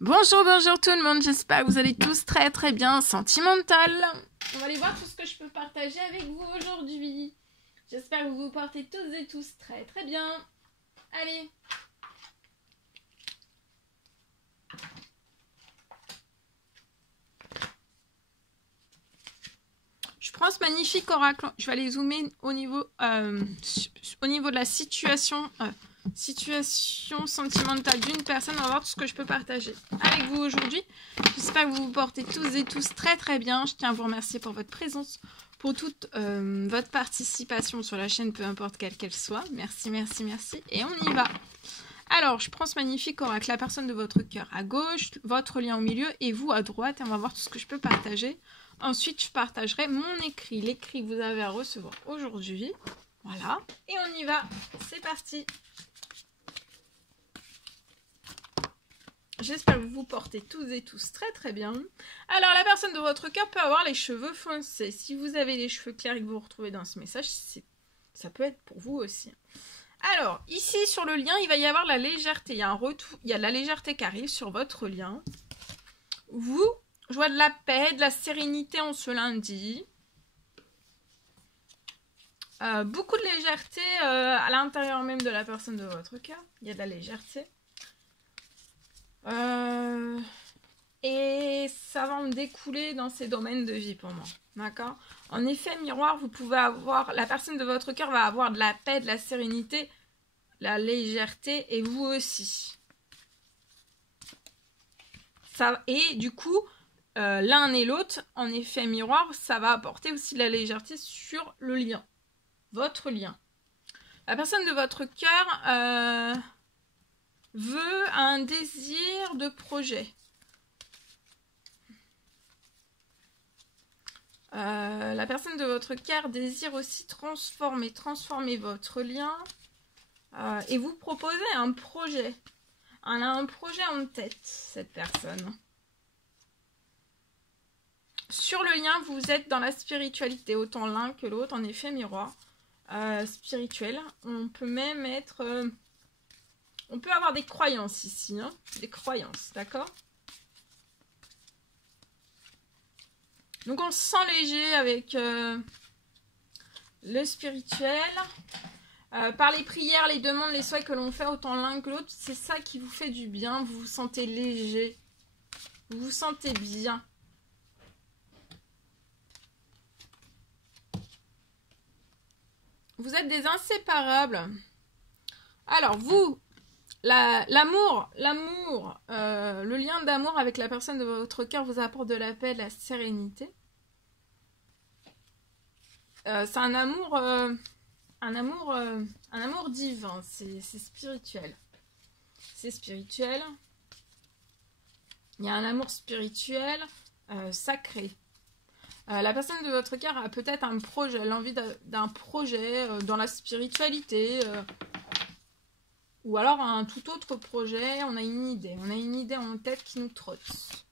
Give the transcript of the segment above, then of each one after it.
Bonjour, bonjour tout le monde, j'espère que vous allez tous très très bien. Sentimental. On va aller voir tout ce que je peux partager avec vous aujourd'hui. J'espère que vous vous portez tous et tous très très bien. Allez. Je prends ce magnifique oracle. Je vais aller zoomer au niveau de la situation sentimentale d'une personne. On va voir tout ce que je peux partager avec vous aujourd'hui. J'espère que vous vous portez tous et tous très très bien. Je tiens à vous remercier pour votre présence, pour toute votre participation sur la chaîne, peu importe quelle qu'elle soit. Merci, merci, merci. Et on y va. Alors, je prends ce magnifique oracle, la personne de votre cœur à gauche, votre lien au milieu et vous à droite. Et on va voir tout ce que je peux partager. Ensuite, je partagerai mon écrit, l'écrit que vous avez à recevoir aujourd'hui. Voilà. Et on y va. C'est parti. J'espère que vous vous portez tous et tous très très bien. Alors, la personne de votre cœur peut avoir les cheveux foncés. Si vous avez les cheveux clairs et que vous vous retrouvez dans ce message, ça peut être pour vous aussi. Alors, ici sur le lien, il va y avoir la légèreté. Il y a de la légèreté qui arrive sur votre lien. Vous, je vois de la paix, de la sérénité en ce lundi. Beaucoup de légèreté à l'intérieur même de la personne de votre cœur. Il y a de la légèreté. Et ça va me découler dans ces domaines de vie pour moi. D'accord ? En effet, miroir, vous pouvez avoir... La personne de votre cœur va avoir de la paix, de la sérénité, la légèreté, et vous aussi. Et du coup, l'un et l'autre, en effet miroir, ça va apporter aussi de la légèreté sur le lien. Votre lien. La personne de votre cœur veut un désir de projet. La personne de votre cœur désire aussi transformer votre lien et vous proposer un projet. Elle a un projet en tête, cette personne. Sur le lien, vous êtes dans la spiritualité, autant l'un que l'autre, en effet miroir. Spirituel. On peut même être... on peut avoir des croyances ici, hein, des croyances, d'accord ? Donc on se sent léger avec le spirituel. Par les prières, les demandes, les souhaits que l'on fait, autant l'un que l'autre, c'est ça qui vous fait du bien. Vous vous sentez léger. Vous vous sentez bien. Vous êtes des inséparables. Alors vous, l'amour, le lien d'amour avec la personne de votre cœur vous apporte de la paix, de la sérénité. C'est un amour divin, c'est spirituel. C'est spirituel. Il y a un amour spirituel sacré. La personne de votre cœur a peut-être un projet, l'envie d'un projet dans la spiritualité. Ou alors un tout autre projet, on a une idée en tête qui nous trotte.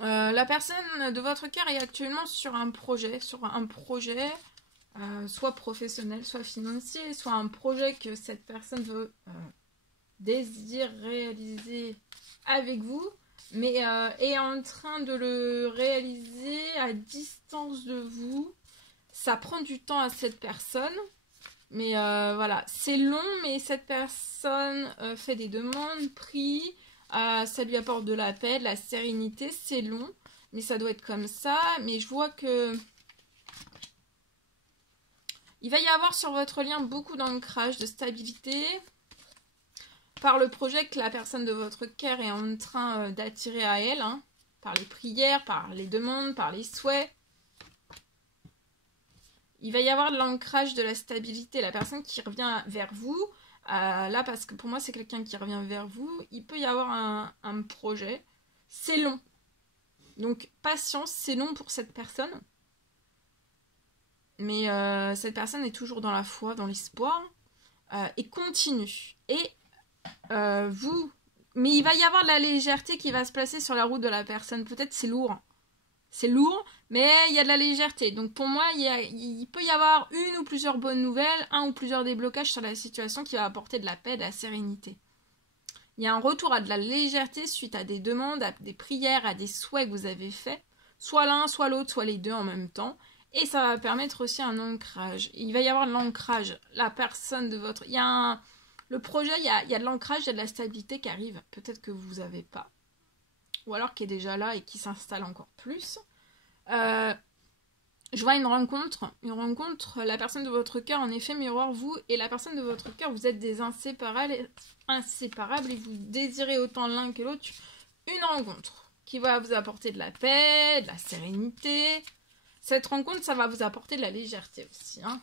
La personne de votre cœur est actuellement sur un projet, soit professionnel, soit financier, soit un projet que cette personne désire réaliser avec vous, mais est en train de le réaliser à distance de vous. Ça prend du temps à cette personne, mais voilà, c'est long, mais cette personne fait des demandes, prie, ça lui apporte de la paix, de la sérénité, c'est long, mais ça doit être comme ça. Mais je vois que il va y avoir sur votre lien beaucoup d'ancrage, de stabilité, par le projet que la personne de votre cœur est en train d'attirer à elle, hein, par les prières, par les demandes, par les souhaits. Il va y avoir de l'ancrage, de la stabilité. La personne qui revient vers vous, là, parce que pour moi, c'est quelqu'un qui revient vers vous, il peut y avoir un projet. C'est long. Donc, patience, c'est long pour cette personne. Mais cette personne est toujours dans la foi, dans l'espoir, et continue. Et mais il va y avoir de la légèreté qui va se placer sur la route de la personne. Peut-être c'est lourd. c'est lourd, mais il y a de la légèreté. Donc pour moi, il peut y avoir une ou plusieurs bonnes nouvelles, un ou plusieurs déblocages sur la situation qui va apporter de la paix, de la sérénité. Il y a un retour à de la légèreté suite à des demandes, à des prières, à des souhaits que vous avez faits, soit l'un, soit l'autre, soit les deux en même temps. Et ça va permettre aussi un ancrage. Il va y avoir de l'ancrage. La personne de votre... Le projet, il y a de l'ancrage, il y a de la stabilité qui arrive. Peut-être que vous n'avez pas. Ou alors qui est déjà là et qui s'installe encore plus. Je vois une rencontre, la personne de votre cœur, en effet, miroir vous et la personne de votre cœur, vous êtes des inséparables et vous désirez autant l'un que l'autre. Une rencontre qui va vous apporter de la paix, de la sérénité. Cette rencontre, ça va vous apporter de la légèreté aussi. Hein.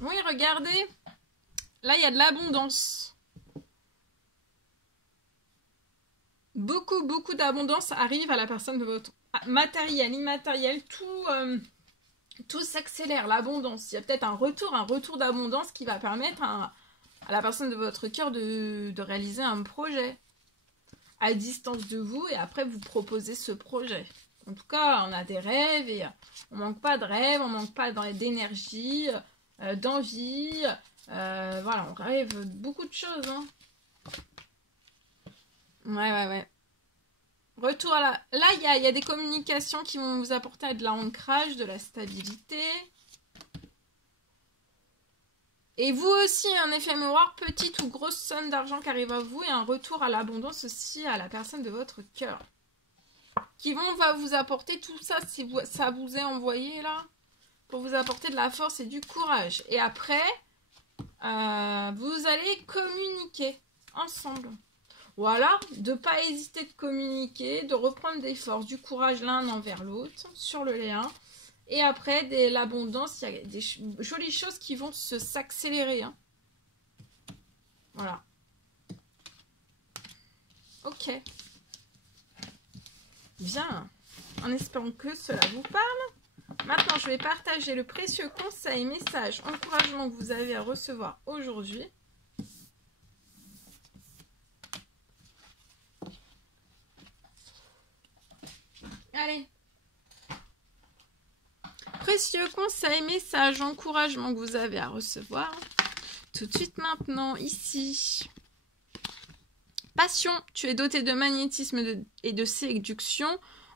Oui, regardez. Là, il y a de l'abondance. Beaucoup d'abondance arrive à la personne de votre matériel, immatériel, tout s'accélère, l'abondance. Il y a peut-être un retour d'abondance qui va permettre à la personne de votre cœur de réaliser un projet à distance de vous et après vous proposer ce projet. En tout cas, on a des rêves et on manque pas de rêves, on manque pas d'énergie, d'envie. Voilà, on rêve beaucoup de choses. Hein. Ouais. Retour à la... Là, il y a des communications qui vont vous apporter de l'ancrage, de la stabilité. Et vous aussi, un effet miroir, petite ou grosse somme d'argent qui arrive à vous et un retour à l'abondance aussi à la personne de votre cœur. Qui va vous apporter tout ça, si ça vous est envoyé là, pour vous apporter de la force et du courage. Et après, vous allez communiquer ensemble. Ou alors, de ne pas hésiter de communiquer, de reprendre des forces, du courage l'un envers l'autre, sur le lien. Et après, l'abondance, il y a des jolies choses qui vont s'accélérer. Hein. Voilà. Ok. Bien. En espérant que cela vous parle. Maintenant, je vais partager le précieux conseil, message, encouragement que vous avez à recevoir aujourd'hui. Allez. Précieux conseil, message, encouragement que vous avez à recevoir. Tout de suite maintenant, ici. Passion, tu es doté de magnétisme et de séduction.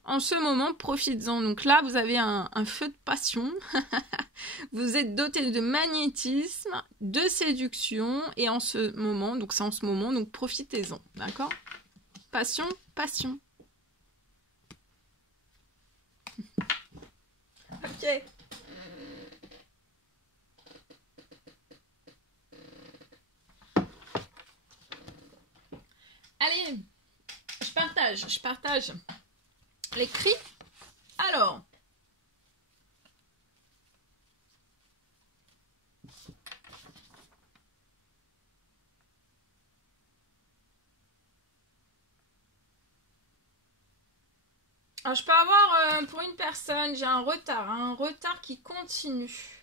En ce moment, profites-en. Donc là, vous avez un feu de passion. Vous êtes doté de magnétisme, de séduction. Et en ce moment, donc c'est en ce moment, donc profitez-en. D'accord? Passion. Ok. Allez, je partage l'écrit. Alors, je peux avoir pour une personne, j'ai un retard qui continue.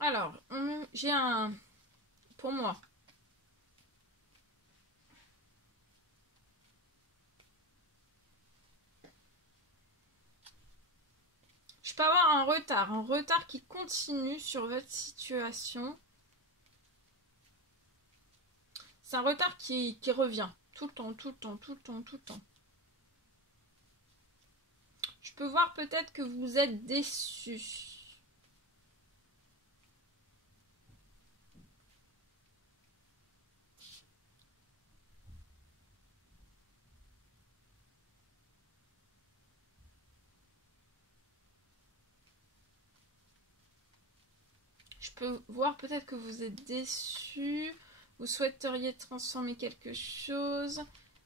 Alors, j'ai un... Pour moi. Je peux avoir un retard qui continue sur votre situation. C'est un retard qui revient tout le temps. Je peux voir peut-être que vous êtes déçu. Je peux voir peut-être que vous êtes déçu. vous souhaiteriez transformer quelque chose,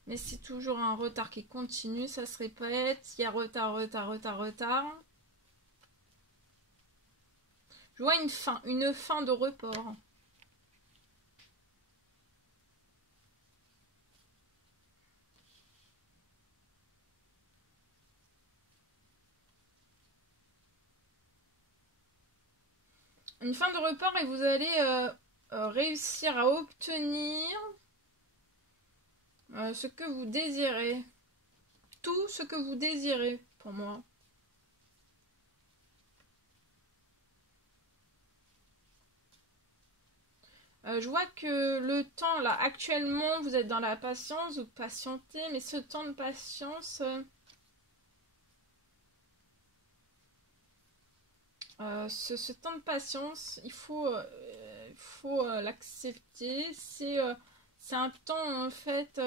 mais c'est toujours un retard qui continue, ça se répète, il y a retard. Je vois une fin de report. Une fin de report et vous allez réussir à obtenir ce que vous désirez. Tout ce que vous désirez pour moi. Je vois que le temps, là, actuellement, vous êtes dans la patience, vous patientez, mais ce temps de patience... ce temps de patience, il faut l'accepter. C'est un temps, en fait...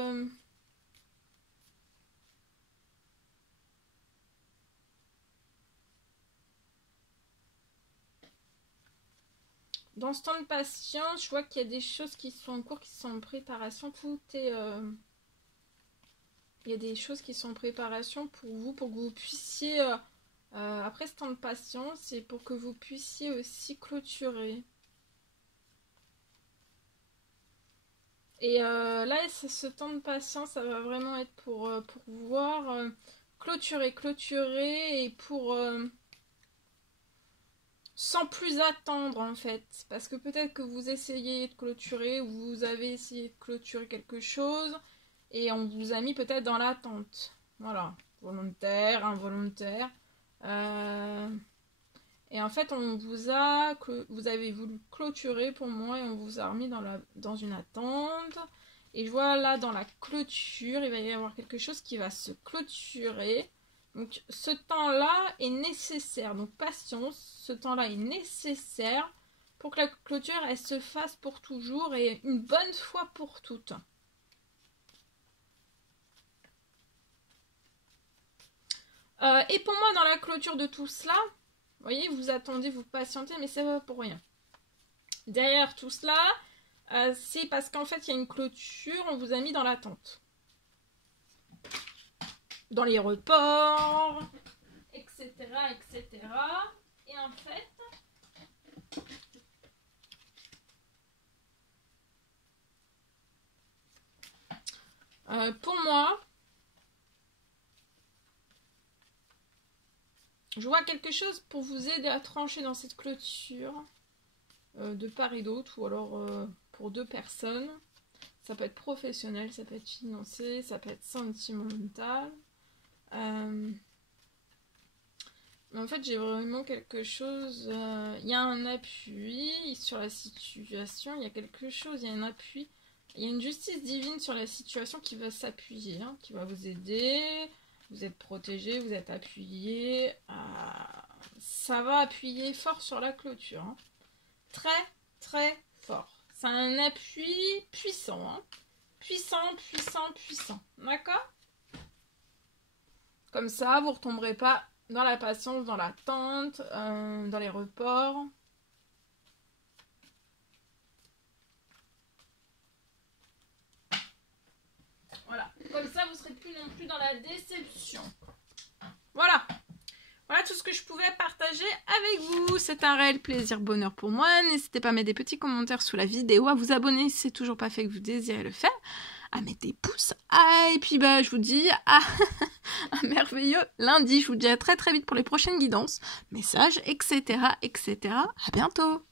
Dans ce temps de patience, je vois qu'il y a des choses qui sont en cours, qui sont en préparation. Tout est... Il y a des choses qui sont en préparation pour vous, pour que vous puissiez... après ce temps de patience, c'est pour que vous puissiez aussi clôturer. Et là, ce temps de patience, ça va vraiment être pour pouvoir clôturer et pour... sans plus attendre en fait, parce que peut-être que vous essayez de clôturer ou vous avez essayé de clôturer quelque chose et on vous a mis peut-être dans l'attente, voilà, volontaire, involontaire, et en fait vous avez voulu clôturer pour moi et on vous a remis dans une attente. Et je vois là dans la clôture, il va y avoir quelque chose qui va se clôturer. Donc ce temps-là est nécessaire, donc patience, ce temps-là est nécessaire pour que la clôture elle se fasse pour toujours et une bonne fois pour toutes. Et pour moi dans la clôture de tout cela, vous voyez, vous attendez, vous patientez, mais c'est pas pour rien. Derrière tout cela, c'est parce qu'en fait il y a une clôture, on vous a mis dans l'attente. Dans les reports, etc., etc. Et en fait, pour moi, je vois quelque chose pour vous aider à trancher dans cette clôture, de part et d'autre, ou alors pour deux personnes. Ça peut être professionnel, ça peut être financier, ça peut être sentimental. Mais en fait j'ai vraiment quelque chose, il y a un appui sur la situation, il y a quelque chose, il y a un appui, il y a une justice divine sur la situation qui va s'appuyer, hein, qui va vous aider, vous êtes protégé, vous êtes appuyé, ça va appuyer fort sur la clôture, hein. Très très fort, c'est un appui puissant, hein. Puissant, d'accord? Comme ça, vous ne retomberez pas dans la patience, dans l'attente, dans les reports. Voilà. Comme ça, vous ne serez plus non plus dans la déception. Voilà. Voilà tout ce que je pouvais partager avec vous. C'est un réel plaisir, bonheur pour moi. N'hésitez pas à mettre des petits commentaires sous la vidéo, à vous abonner si c'est toujours pas fait que vous désirez le faire, à mettre des pouces. Et puis je vous dis à un merveilleux lundi. Je vous dis à très très vite pour les prochaines guidances, messages, etc. À bientôt.